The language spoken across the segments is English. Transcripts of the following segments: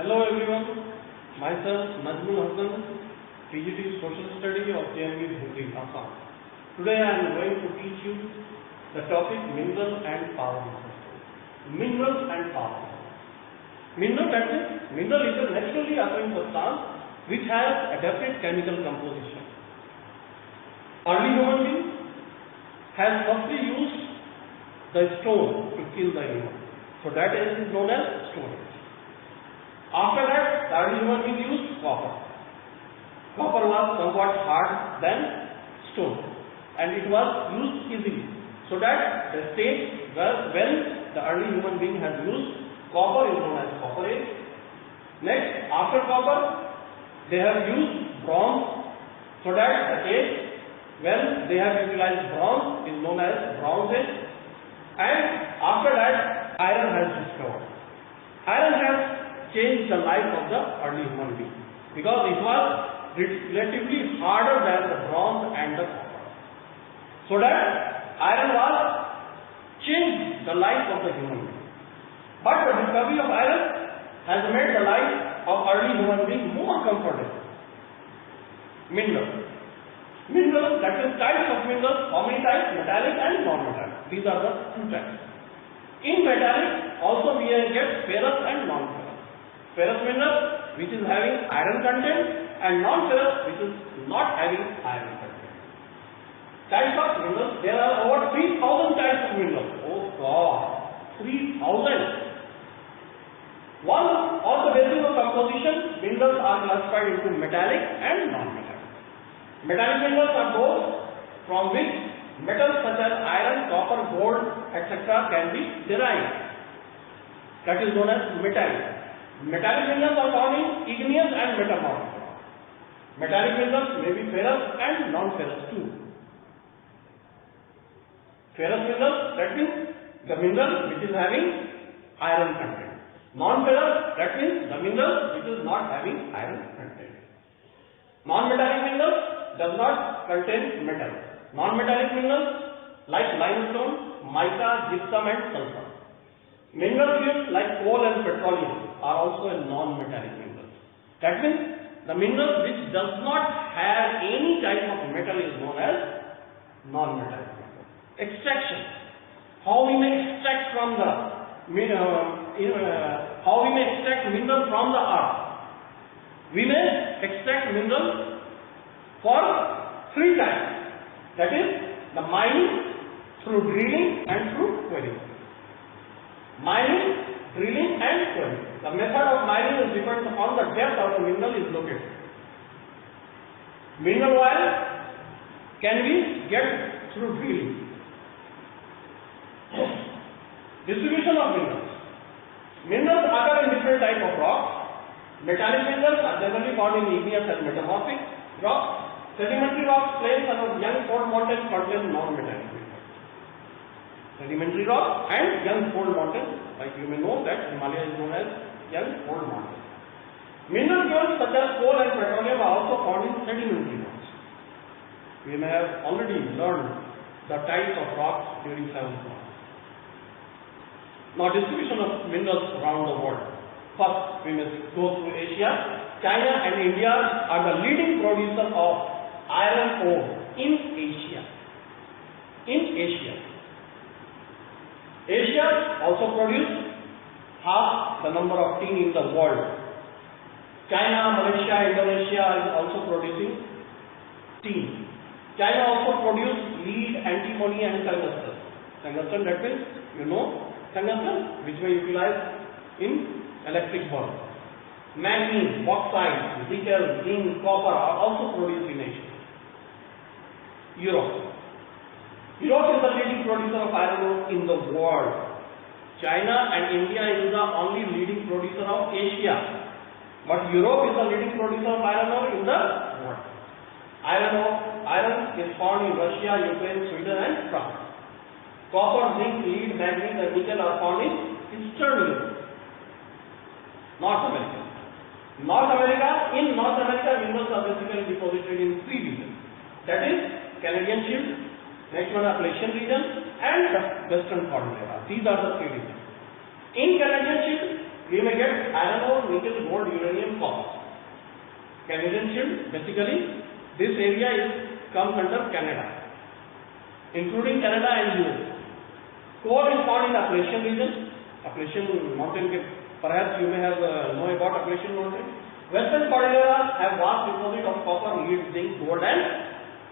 Hello everyone, myself Najmul Hassan, PGT Social Study of JMU Dhuri, Assam. Today I am going to teach you the topic mineral and power resources. Minerals and power. Mineral is a naturally occurring substance which has a definite chemical composition. Early human being has firstly used the stone to kill the animal. So that is known as stone. After that, the early human being used copper. Copper was somewhat hard than stone and it was used easily. So that the stage when the early human being has used copper is known as copper age. Next, after copper, they have used bronze. So that the age when they have utilized bronze is known as bronze age. And after that, iron has discovered. Iron has changed the life of the early human being because it was relatively harder than the bronze and the copper. So that iron was changed the life of the human being. But the discovery of iron has made the life of early human being more comfortable. Minerals, that is types of minerals. How many types? Metallic and non-metallic. These are the two types. In metallic also we get ferrous and non-ferrous. Ferrous mineral which is having iron content and non-ferrous which is not having iron content. Types of minerals, there are over 3,000 types of minerals. Oh God, 3,000. One on the basis of composition, minerals are classified into metallic and non-metallic. Metallic minerals are those from which metals such as iron, copper, gold, etc. can be derived. That is known as metallic. Metallic minerals are found in igneous and metamorphic. Metallic minerals may be ferrous and non-ferrous too. Ferrous minerals, that means the mineral which is having iron content. Non-ferrous, that means the mineral which is not having iron content. Non-metallic minerals does not contain metal. Non-metallic minerals like limestone, mica, gypsum and sulfur. Mineral fuels like coal and petroleum are also a non-metallic mineral. That means the mineral which does not have any type of metal is known as non-metallic mineral. Extraction. How we may extract from the mineral from the earth. We may extract mineral for three types. That is the mining, through drilling and through quarrying. Mining, drilling and quarrying. The method of mining is depends upon the depth of the mineral is located. Mineral oil can be get through drilling. Distribution of minerals. Minerals occur in different types of rocks. Metallic minerals are generally found in igneous and metamorphic rocks. Sedimentary rocks, plains and young cold mountains contain non-metallic minerals. Sedimentary rock and young cold mountains, like you may know that Himalaya is known as young cold mountain. Mineral fuels such as coal and petroleum are also found in sedimentary rocks. We may have already learned the types of rocks during 7th class. Now, distribution of minerals around the world. First, we must go through Asia. China and India are the leading producer of iron ore in Asia. Asia also produces half the number of tin in the world. China, Malaysia, Indonesia is also producing tin. China also produces lead, antimony and tungsten. Tungsten, that means you know tungsten which we utilize in electric bulb. Manganese, bauxite, nickel, zinc, copper are also produced in Asia. Europe is the leading producer of iron ore in the world. China and India is the only leading producer of Asia. But Europe is the leading producer of iron ore in the world. Iron is found in Russia, Ukraine, Sweden and France. Copper, zinc, lead, manganese and nickel are found in Eastern Europe. North America. In North America, minerals are basically deposited in three regions. That is Canadian Shield, next one Appalachian region and the Western Cordillera. These are the three regions. In Canadian Shield, we may get iron ore, nickel, gold, uranium, copper. Canadian Shield, basically this area comes under Canada, including Canada and US. Coal is found in Appalachian region, Appalachian mountain. Perhaps you may have know about Appalachian mountain. Western Cordillera have vast deposit of copper, lead, zinc, gold, and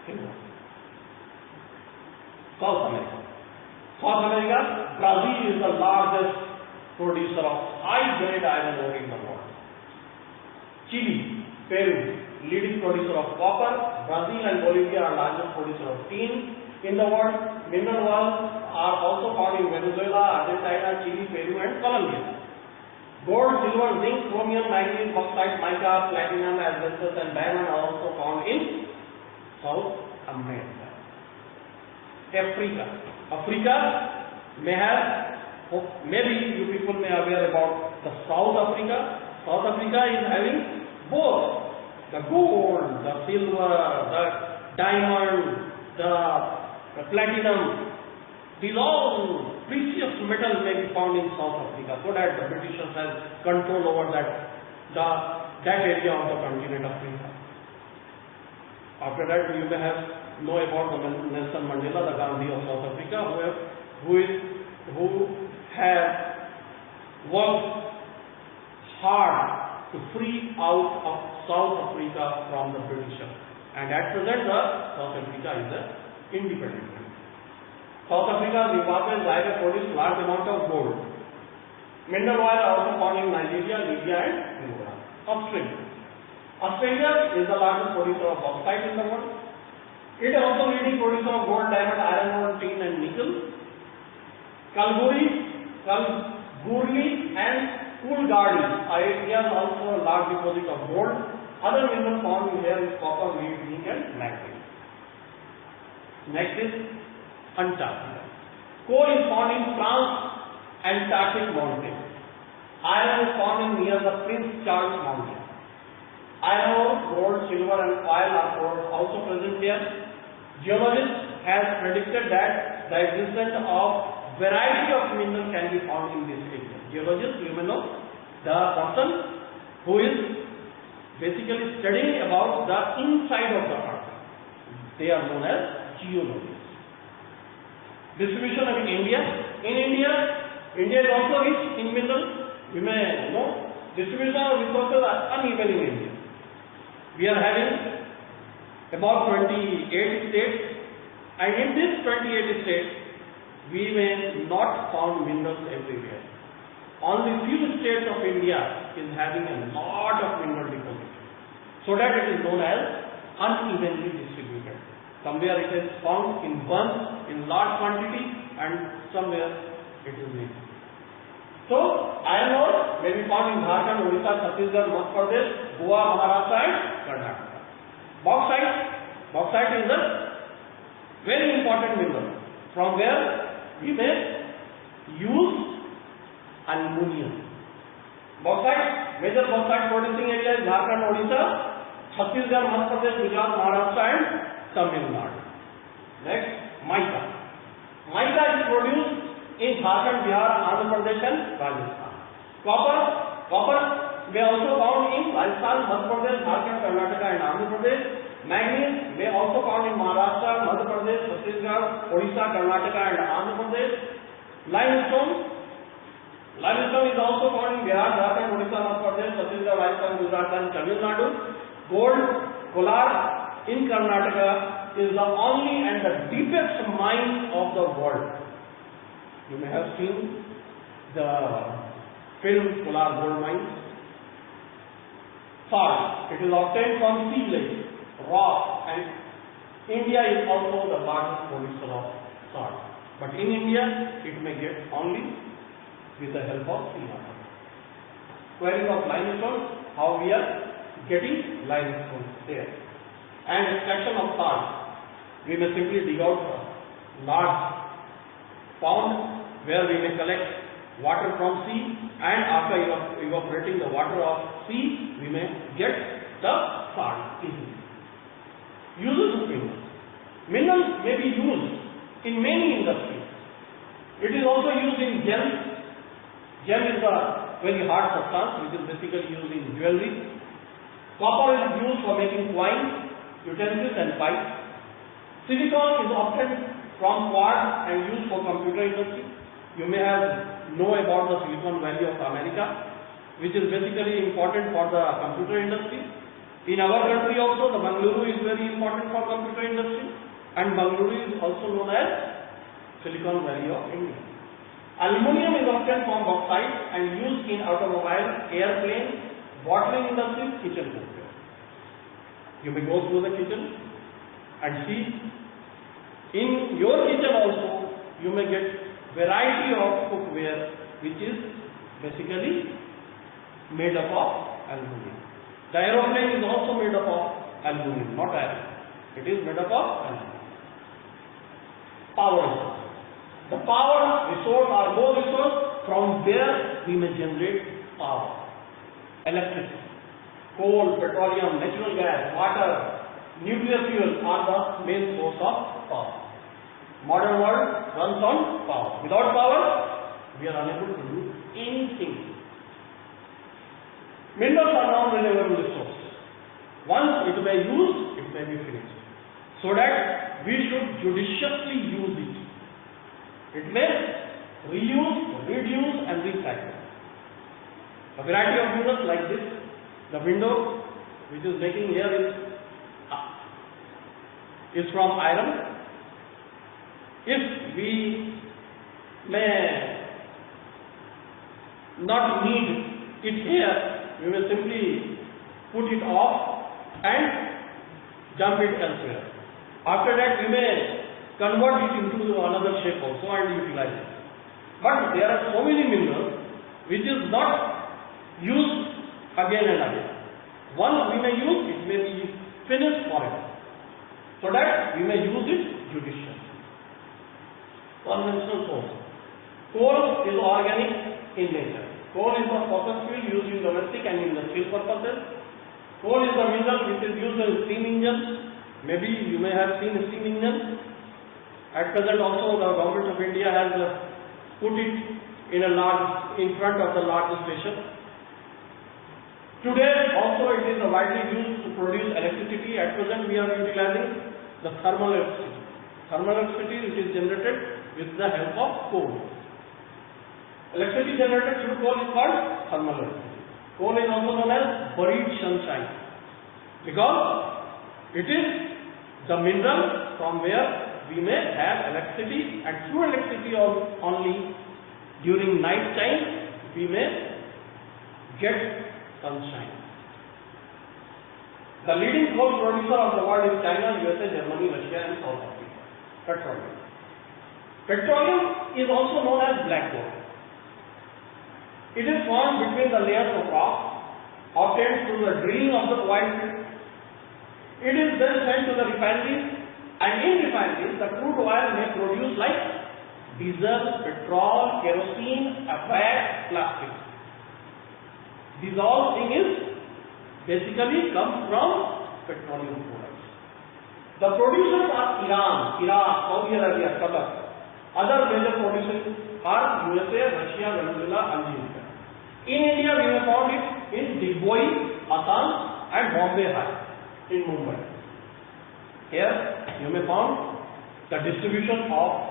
silver. South America. South America, Brazil is the largest producer of high-grade iron ore in the world. Chile, Peru, leading producer of copper. Brazil and Bolivia are largest producer of tin in the world. Mineral wealth are also found in Venezuela, Argentina, Chile, Peru, and Colombia. Gold, silver, zinc, chromium, manganese, bauxite, mica, platinum, asbestos, and diamond are also found in South America. Africa may have, maybe you people may be aware about the South Africa. South Africa is having both the gold, the silver, the diamond, the platinum. These all precious metals may be found in South Africa, so that the Britishers have control over that area of the continent of Africa. After that, you may have know about the Nelson Mandela, the Gandhi of South Africa, who have worked hard to free out of South Africa from the Britishers, and at present South Africa is an independent country. South Africa, Zimbabwe, Zaire produce large amount of gold. Mineral oil are also found in Nigeria, Libya, and Angola. Australia is the largest producer of bauxite in the world. It is also leading producer of gold, diamond, iron ore, tin, and nickel. Kalgoorlie, and Coolgardie areas also a large deposit of gold. Other minerals found in here is copper, lead, zinc, and manganese. Next is Antarctica. Coal is found in Antarctic mountain. Iron is found in near the Prince Charles mountain. Iron ore, gold, silver, and oil are also present here. Geologists have predicted that the existence of variety of minerals can be found in this area. Geologist, you may know, the person who is basically studying about the inside of the earth. They are known as geologists. Distribution of India. In India is also rich in minerals. You may know, distribution of resources are uneven in India. We are having about 28 states, and in these 28 states, we may not found minerals everywhere. Only few states of India is having a lot of mineral deposits, so that it is known as unevenly distributed. Somewhere it is found in bunch, in large quantity, and somewhere it is weak. So, iron ore may be found in Jharkhand, Odisha, Chhattisgarh, Madhya Pradesh, Goa, Maharashtra, and Karnataka. Bauxite is a very important mineral, from where we may use aluminum. Major bauxite producing areas Jharkhand, Odisha, Chhattisgarh, Madhya Pradesh, Gujarat, Maharashtra, and Tamil Nadu. Next, mica. Mica is produced in Jharkhand, Bihar, Andhra Pradesh, and Rajasthan. Copper may also found in Rajasthan, Madhya Pradesh, Jharkhand, Karnataka, and Andhra Pradesh. Manganese may also found in Maharashtra, Madhya Pradesh, Chhattisgarh, Odisha, Karnataka, and Andhra Pradesh. Limestone is also found in Bihar, Jharkhand, Odisha, Madhya Pradesh, Chhattisgarh, Rajasthan, Gujarat, and Tamil Nadu. Gold, Kolar in Karnataka is the only and the deepest mine of the world. You may have seen the film Kolar Gold Mine. Salt. It is obtained from sea lake, rock, and India is also the largest producer of salt. But in India, it may get only with the help of sea water. Quarrying of limestone, how we are getting limestone there. And extraction of salt. We may simply dig out a large pond where we may collect water from sea, and after evaporating the water of sea, we may get the salt easily. Uses of minerals. Minerals may be used in many industries. It is also used in Gem is a very hard substance which is basically used in jewelry. Copper is used for making coins, utensils and pipes. Silicon is obtained from quartz and used for computer industry. You may have know about the Silicon Valley of America, which is basically important for the computer industry. In our country also, the Bangalore is very important for computer industry, and Bangalore is also known as Silicon Valley of India. Aluminium is obtained from bauxite and used in automobile, airplane, bottling industries, kitchen cookware. You may go through the kitchen and see. In your kitchen also, you may get variety of cookware which is basically made up of aluminium. The aeroplane is also made up of aluminium, not iron. It is made up of aluminium. Power resource. The power resource or those resource from where we may generate power. Electricity, coal, petroleum, natural gas, water, nuclear fuel are the main source of power. Modern world runs on power. Without power, we are unable to do anything. Minerals are non-renewable resources. Once it may use, it may be finished. So that we should judiciously use it. It may reuse, reduce and recycle. A variety of minerals like this. The window which is making here is from iron. If we may not need it here, we may simply put it off and dump it elsewhere. After that, we may convert it into another shape also and utilize it. But there are so many minerals which is not used again and again. Once we may use, it may be finished forever. So that we may use it judiciously. Conventional source. Coal is organic in nature. Coal is a fossil fuel used in domestic and industrial purposes. Coal is a mineral which is used in steam engines. Maybe you may have seen steam engines. At present also the government of India has put it in front of the large station. Today also it is widely used to produce electricity. At present we are utilizing the thermal electricity. Thermal electricity which is generated with the help of coal. Electricity generated through coal is called thermal electricity. Coal is also known as buried sunshine because it is the mineral from where we may have electricity, and through electricity only during night time we may get sunshine. The leading coal producer of the world is China, USA, Germany, Russia and South Africa. Petroleum. Petroleum is also known as black gold. It is formed between the layers of rock obtained through the drilling of the oil field. It is then sent to the refineries, and in refineries the crude oil may produce like diesel, petrol, kerosene, wax, plastic. These all things basically come from petroleum products. The producers are Iran, Iraq, Saudi Arabia, Qatar. Other major producers are USA, Russia, Venezuela, Algeria. In India, we have found it in Digboi, Assam and Bombay High in Mumbai. Here, you may find the distribution of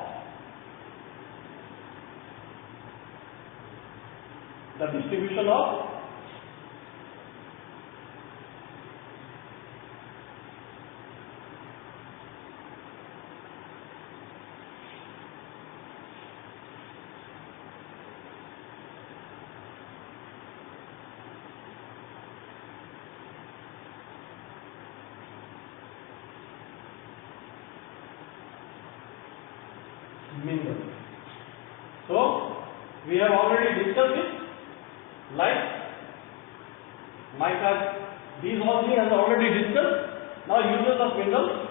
mineral. So, we have already discussed it, like mica, these all things are already discussed. Now, uses of minerals.